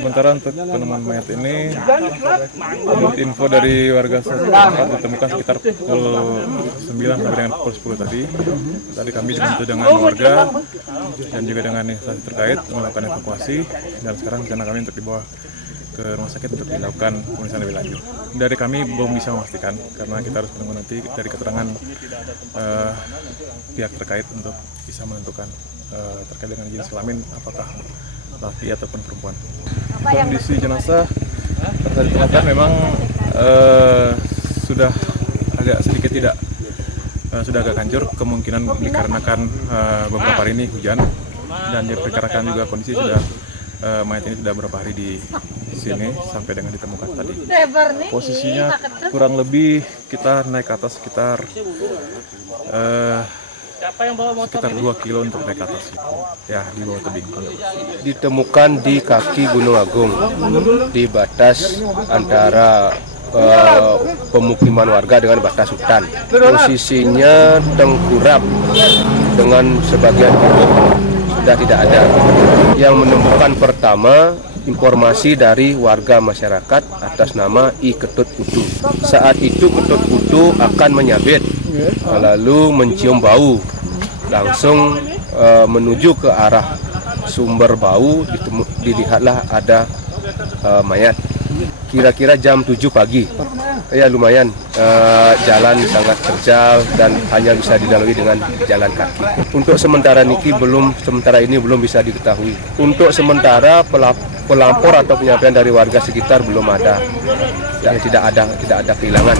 Sementara untuk penemuan mayat ini, menurut info dari warga setempat ditemukan sekitar pukul 9 sampai dengan pukul 10 tadi. Tadi kami dibantu dengan warga dan juga dengan instansi terkait melakukan evakuasi, dan sekarang rencana kami untuk dibawa ke rumah sakit untuk dilakukan pemeriksaan lebih lanjut. Dari kami belum bisa memastikan karena kita harus menunggu nanti dari keterangan pihak terkait untuk bisa menentukan terkait dengan jenis kelamin apakah laki ataupun perempuan. Kondisi jenazah tadi ditemukan memang sudah agak sedikit sudah agak hancur, kemungkinan dikarenakan beberapa hari ini hujan, dan diperkirakan juga kondisi sudah mayat ini sudah beberapa hari di sini sampai dengan ditemukan tadi. Posisinya kurang lebih kita naik ke atas sekitar 2 kilo untuk naik ke atas, ya di bawah tebing. Ditemukan di kaki Gunung Agung, di batas antara pemukiman warga dengan batas hutan. Posisinya tengkurap dengan sebagian tubuh sudah tidak ada. Yang menemukan pertama informasi dari warga masyarakat atas nama I Ketut Kutu. Saat itu Ketut Kutu akan menyabet, lalu mencium bau, langsung menuju ke arah sumber bau, dilihatlah ada mayat. Kira-kira jam 7 pagi. Ya lumayan, jalan sangat terjal dan hanya bisa dilalui dengan jalan kaki. Untuk sementara ini belum bisa diketahui. Untuk sementara pelapor atau penyampaian dari warga sekitar belum ada, dan tidak ada kehilangan.